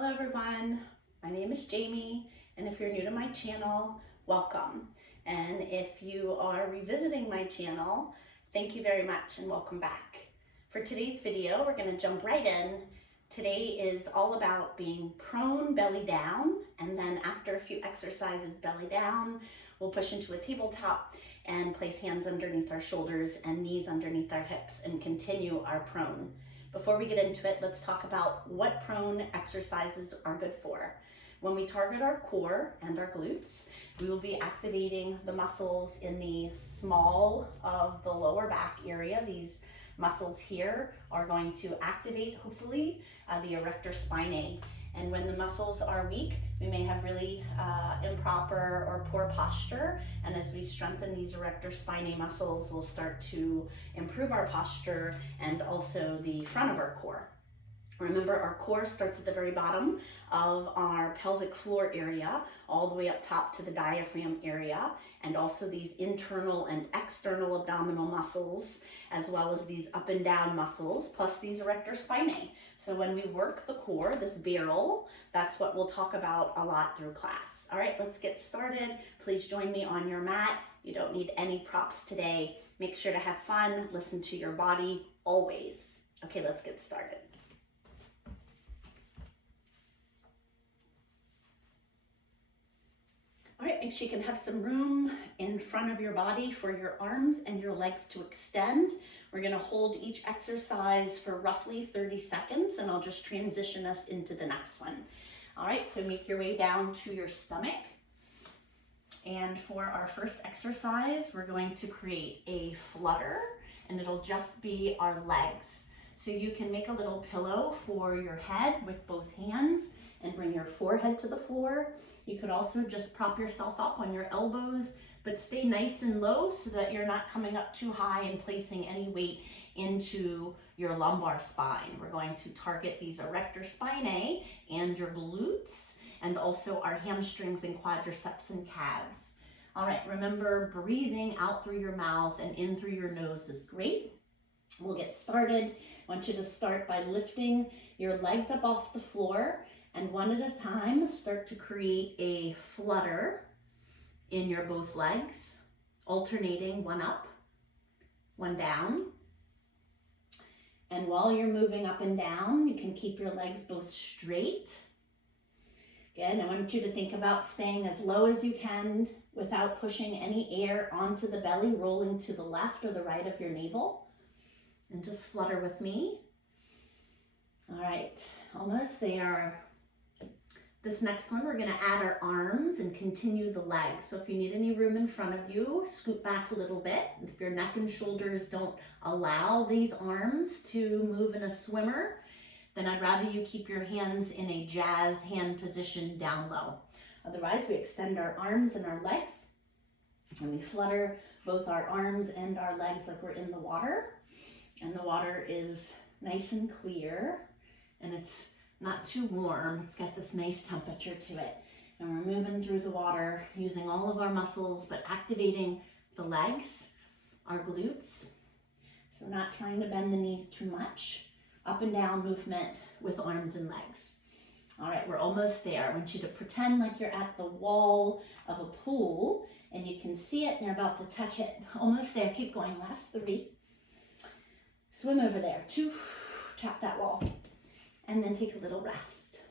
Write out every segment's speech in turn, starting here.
Hello everyone, my name is Jamie, and if you're new to my channel, welcome. And if you are revisiting my channel, thank you very much and welcome back. For today's video, we're going to jump right in. Today is all about being prone belly down, and then after a few exercises belly down, we'll push into a tabletop and place hands underneath our shoulders and knees underneath our hips and continue our prone. Before we get into it, let's talk about what prone exercises are good for. When we target our core and our glutes, we will be activating the muscles in the small of the lower back area. These muscles here are going to activate, hopefully, the erector spinae. And when the muscles are weak, we may have really improper or poor posture. And as we strengthen these erector spinae muscles, we'll start to improve our posture and also the front of our core. Remember, our core starts at the very bottom of our pelvic floor area, all the way up top to the diaphragm area, and also these internal and external abdominal muscles, as well as these up and down muscles, plus these erector spinae. So when we work the core, this barrel, that's what we'll talk about a lot through class. All right, let's get started. Please join me on your mat. You don't need any props today. Make sure to have fun, listen to your body always. Okay, let's get started. All right, make sure you can have some room in front of your body for your arms and your legs to extend. We're gonna hold each exercise for roughly 30 seconds and I'll just transition us into the next one. All right, so make your way down to your stomach. And for our first exercise, we're going to create a flutter and it'll just be our legs. So you can make a little pillow for your head with both hands and bring your forehead to the floor. You could also just prop yourself up on your elbows, but stay nice and low so that you're not coming up too high and placing any weight into your lumbar spine. We're going to target these erector spinae and your glutes, and also our hamstrings and quadriceps and calves. All right, remember, breathing out through your mouth and in through your nose is great. We'll get started. I want you to start by lifting your legs up off the floor, and one at a time, start to create a flutter in your both legs, alternating one up, one down. And while you're moving up and down, you can keep your legs both straight. Again, I want you to think about staying as low as you can without pushing any air onto the belly, rolling to the left or the right of your navel. And just flutter with me. All right, almost there. This next one, we're gonna add our arms and continue the legs. So if you need any room in front of you, scoot back a little bit. If your neck and shoulders don't allow these arms to move in a swimmer, then I'd rather you keep your hands in a jazz hand position down low. Otherwise, we extend our arms and our legs, and we flutter both our arms and our legs like we're in the water. And the water is nice and clear, and it's not too warm. It's got this nice temperature to it. And we're moving through the water using all of our muscles, but activating the legs, our glutes. So not trying to bend the knees too much. Up and down movement with arms and legs. All right, we're almost there. I want you to pretend like you're at the wall of a pool and you can see it and you're about to touch it. Almost there, keep going, last 3. Swim over there, 2, tap that wall. And then take a little rest.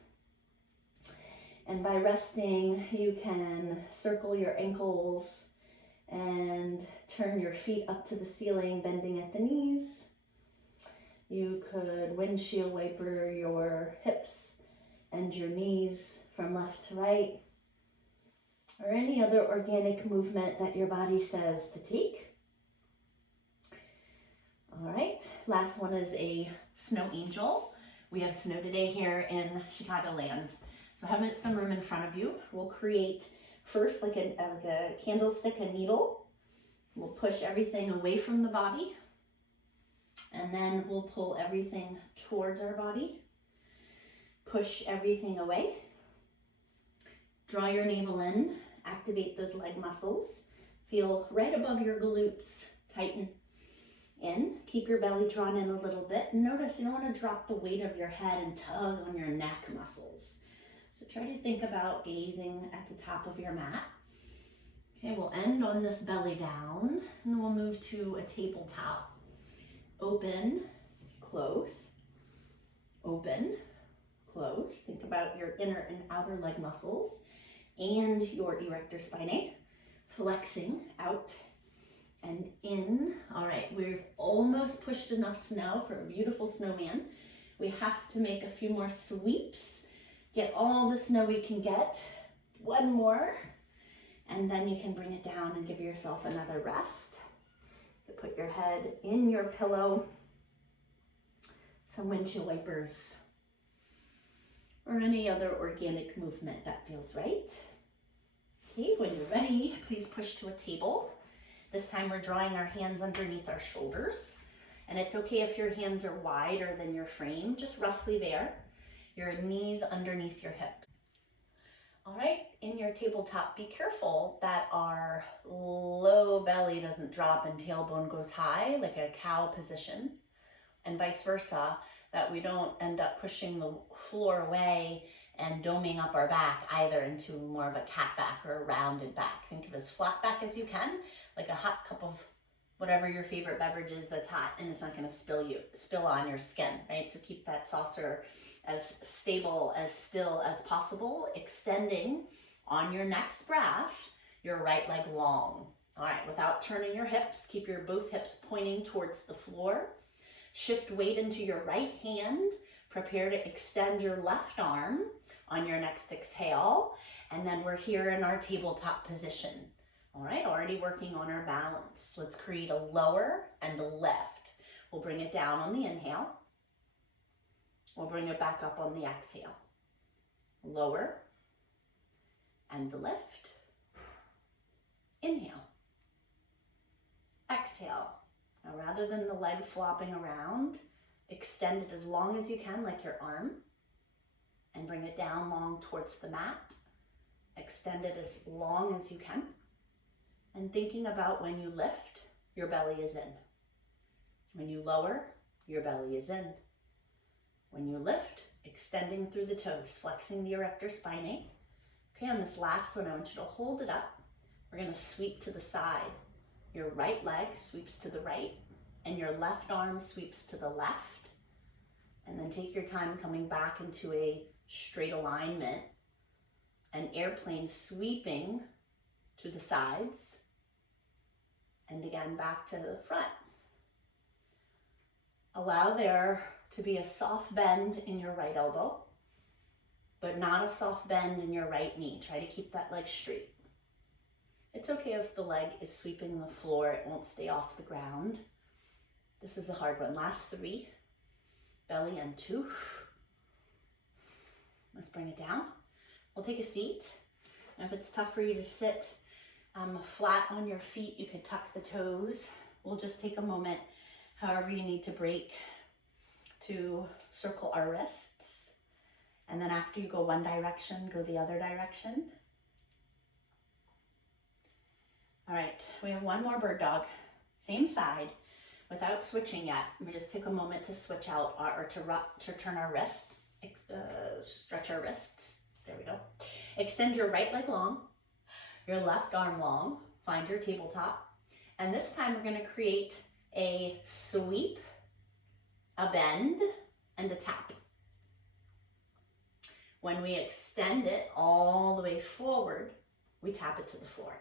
And by resting, you can circle your ankles and turn your feet up to the ceiling, bending at the knees. You could windshield wiper your hips and your knees from left to right, or any other organic movement that your body says to take. All right, last one is a snow angel. We have snow today here in Chicagoland. So having some room in front of you, we'll create first like a candlestick, a needle. We'll push everything away from the body. And then we'll pull everything towards our body. Push everything away. Draw your navel in, activate those leg muscles. Feel right above your glutes, tighten. in. Keep your belly drawn in a little bit. And notice you don't want to drop the weight of your head and tug on your neck muscles. So try to think about gazing at the top of your mat. Okay, we'll end on this belly down, and then we'll move to a tabletop. Open, close, open, close. Think about your inner and outer leg muscles and your erector spinae. Flexing out and in. All right, we've almost pushed enough snow for a beautiful snowman. We have to make a few more sweeps. Get all the snow we can get. One more. And then you can bring it down and give yourself another rest. You put your head in your pillow. Some windshield wipers. Or any other organic movement that feels right. Okay, when you're ready, please push to a table. This time we're drawing our hands underneath our shoulders. And it's okay if your hands are wider than your frame, just roughly there. Your knees underneath your hips. All right, in your tabletop, be careful that our low belly doesn't drop and tailbone goes high like a cow position, and vice versa, that we don't end up pushing the floor away and doming up our back either into more of a cat back or a rounded back. Think of as flat back as you can, like a hot cup of whatever your favorite beverage is that's hot, and it's not going to spill on your skin, right? So keep that saucer as stable, as still as possible, extending on your next breath, your right leg long. All right, without turning your hips, keep your both hips pointing towards the floor. Shift weight into your right hand. Prepare to extend your left arm on your next exhale. And then we're here in our tabletop position. All right, already working on our balance. Let's create a lower and a lift. We'll bring it down on the inhale. We'll bring it back up on the exhale. Lower and the lift. Inhale. Exhale. Now rather than the leg flopping around, extend it as long as you can, like your arm, and bring it down long towards the mat. Extend it as long as you can. And thinking about when you lift, your belly is in. When you lower, your belly is in. When you lift, extending through the toes, flexing the erector spinae. Okay, on this last one, I want you to hold it up. We're going to sweep to the side. Your right leg sweeps to the right, and your left arm sweeps to the left. And then take your time coming back into a straight alignment. An airplane sweeping to the sides. And again, back to the front. Allow there to be a soft bend in your right elbow, but not a soft bend in your right knee. Try to keep that leg straight. It's okay if the leg is sweeping the floor, it won't stay off the ground. This is a hard one. Last 3, belly and 2. Let's bring it down. We'll take a seat. And if it's tough for you to sit flat on your feet, you could tuck the toes. We'll just take a moment, however you need to break, to circle our wrists. And then after you go one direction, go the other direction. All right, we have one more bird dog, same side, without switching yet. We just take a moment to switch out or to turn our wrists, stretch our wrists. There we go. Extend your right leg long, your left arm long, find your tabletop. And this time we're gonna create a sweep, a bend, and a tap. When we extend it all the way forward, we tap it to the floor.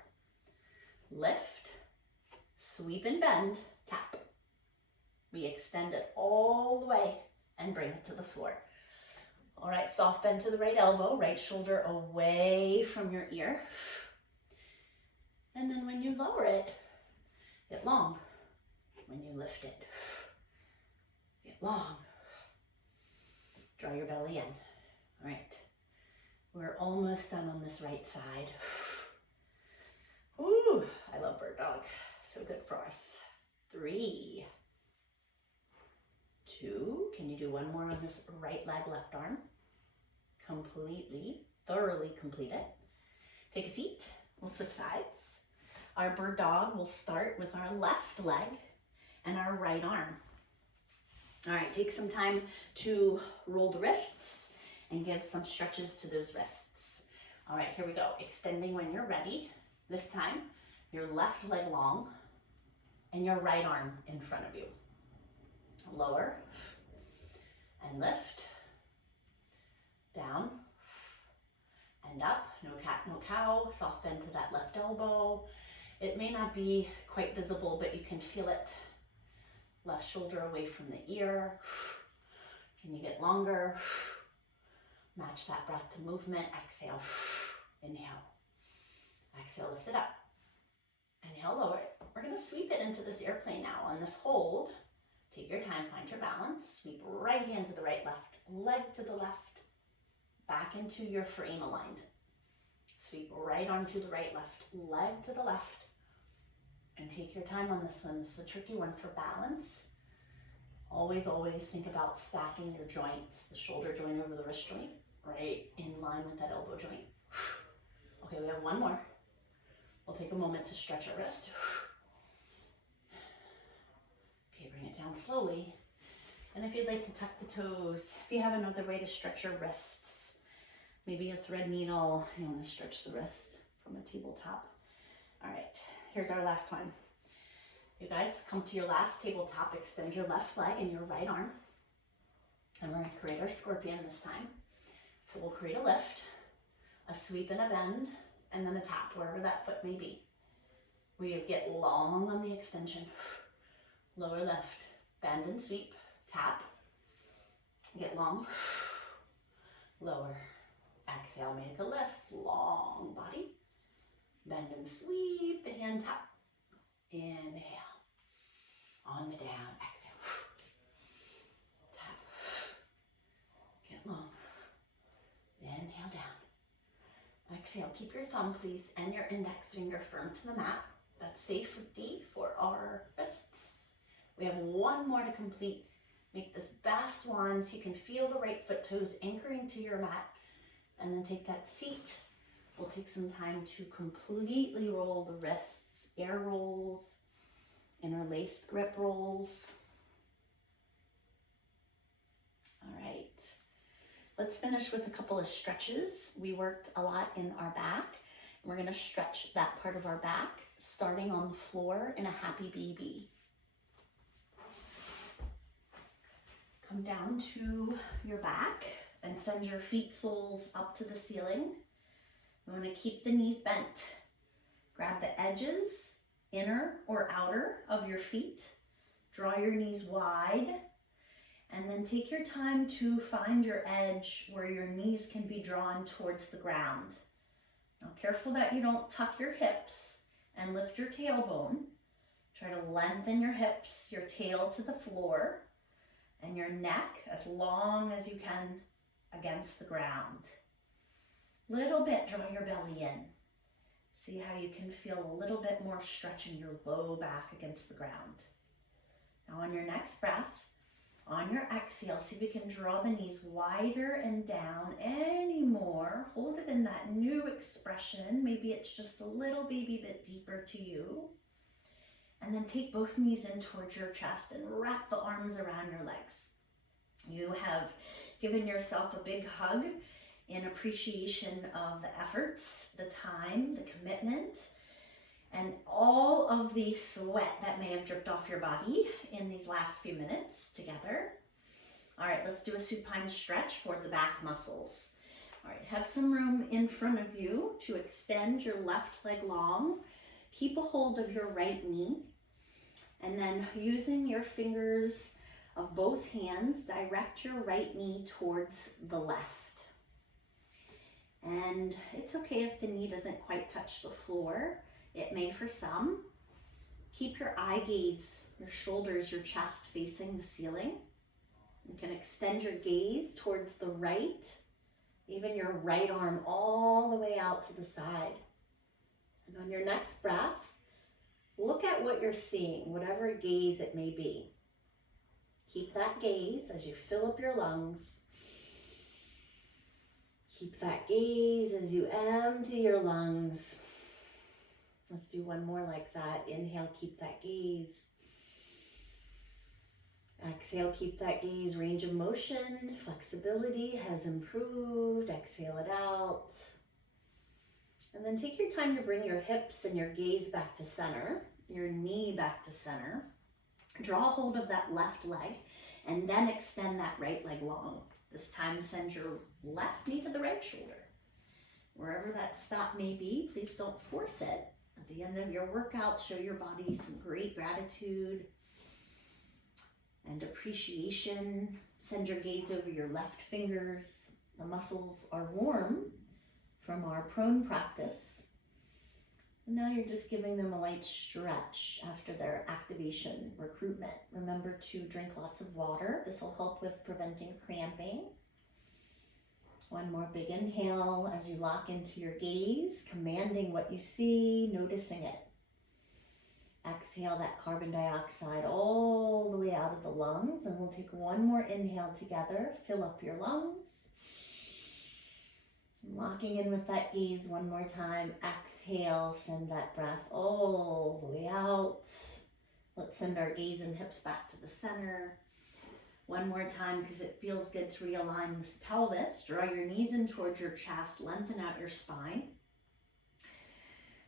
Lift, sweep and bend, tap. We extend it all the way and bring it to the floor. All right, soft bend to the right elbow, right shoulder away from your ear. And then when you lower it, get long. When you lift it, get long. Draw your belly in. All right, we're almost done on this right side. Ooh, I love bird dog. So good for us. 3, 2. Can you do one more on this right leg, left arm? Completely, thoroughly complete it. Take a seat. We'll switch sides. Our bird dog will start with our left leg, and our right arm. All right, take some time to roll the wrists and give some stretches to those wrists. All right, here we go. Extending when you're ready. This time, your left leg long and your right arm in front of you. Lower and lift, down and up. No cat, no cow. Soft bend to that left elbow. It may not be quite visible, but you can feel it. Left shoulder away from the ear. Can you get longer? Match that breath to movement. Exhale. Inhale. Exhale, lift it up. Inhale, lower it. We're going to sweep it into this airplane now. On this hold, take your time, find your balance. Sweep right hand to the right, left, leg to the left, back into your frame alignment. Sweep right arm to the right, left, leg to the left. And take your time on this one. This is a tricky one for balance. Always, always think about stacking your joints, the shoulder joint over the wrist joint, right in line with that elbow joint. Okay, we have one more. We'll take a moment to stretch our wrist. Okay, bring it down slowly. And if you'd like to tuck the toes, if you have another way to stretch your wrists, maybe a thread needle, you want to stretch the wrist from a tabletop. All right, here's our last one. You guys come to your last tabletop, extend your left leg and your right arm. And we're going to create our scorpion this time. So we'll create a lift, a sweep and a bend, and then a tap, wherever that foot may be. We get long on the extension. Lower left, bend and sweep, tap. Get long, lower. Exhale, make a lift, long body. Bend and sweep, the hand tap. Inhale. On the down, exhale. Tap. Get long. Inhale down. Exhale, keep your thumb, please, and your index finger firm to the mat. That's safety for our wrists. We have one more to complete. Make this Bast Swan so you can feel the right foot toes anchoring to your mat. And then take that seat. We'll take some time to completely roll the wrists, air rolls, interlaced grip rolls. All right, let's finish with a couple of stretches. We worked a lot in our back. We're gonna stretch that part of our back, starting on the floor in a happy baby. Come down to your back and send your feet soles up to the ceiling. You want to keep the knees bent. Grab the edges, inner or outer, of your feet. Draw your knees wide. And then take your time to find your edge where your knees can be drawn towards the ground. Now, careful that you don't tuck your hips and lift your tailbone. Try to lengthen your hips, your tail to the floor, and your neck as long as you can against the ground. Little bit, draw your belly in. See how you can feel a little bit more stretch in your low back against the ground. Now on your next breath, on your exhale, see if you can draw the knees wider and down any more. Hold it in that new expression. Maybe it's just a little baby bit deeper to you. And then take both knees in towards your chest and wrap the arms around your legs. You have given yourself a big hug in appreciation of the efforts, the time, the commitment, and all of the sweat that may have dripped off your body in these last few minutes together. All right, let's do a supine stretch for the back muscles. All right, have some room in front of you to extend your left leg long. Keep a hold of your right knee, and then using your fingers of both hands, direct your right knee towards the left. And it's okay if the knee doesn't quite touch the floor. It may for some. Keep your eye gaze, your shoulders, your chest facing the ceiling. You can extend your gaze towards the right, even your right arm all the way out to the side. And on your next breath, look at what you're seeing, whatever gaze it may be. Keep that gaze as you fill up your lungs. Keep that gaze as you empty your lungs. Let's do one more like that. Inhale, keep that gaze. Exhale, keep that gaze, range of motion, flexibility has improved. Exhale it out. And then take your time to bring your hips and your gaze back to center, your knee back to center. Draw hold of that left leg and then extend that right leg long. This time send your left knee to the right shoulder. Wherever that stop may be, please don't force it. At the end of your workout, show your body some great gratitude and appreciation. Send your gaze over your left fingers. The muscles are warm from our prone practice. And now you're just giving them a light stretch after their activation recruitment. Remember to drink lots of water. This will help with preventing cramping. One more big inhale as you lock into your gaze, commanding what you see, noticing it. Exhale that carbon dioxide all the way out of the lungs, and we'll take one more inhale together. Fill up your lungs. Locking in with that gaze one more time. Exhale, send that breath all the way out. Let's send our gaze and hips back to the center. One more time, because it feels good to realign this pelvis. Draw your knees in towards your chest, lengthen out your spine.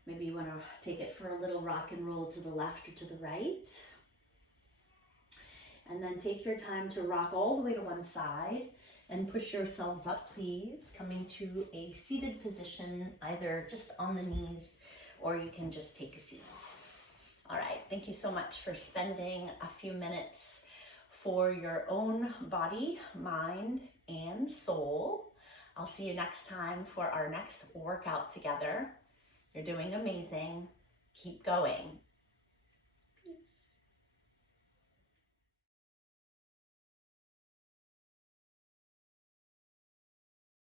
Maybe you want to take it for a little rock and roll to the left or to the right. And then take your time to rock all the way to one side and push yourselves up, please, coming to a seated position, either just on the knees or you can just take a seat. All right, thank you so much for spending a few minutes for your own body, mind, and soul. I'll see you next time for our next workout together. You're doing amazing. Keep going.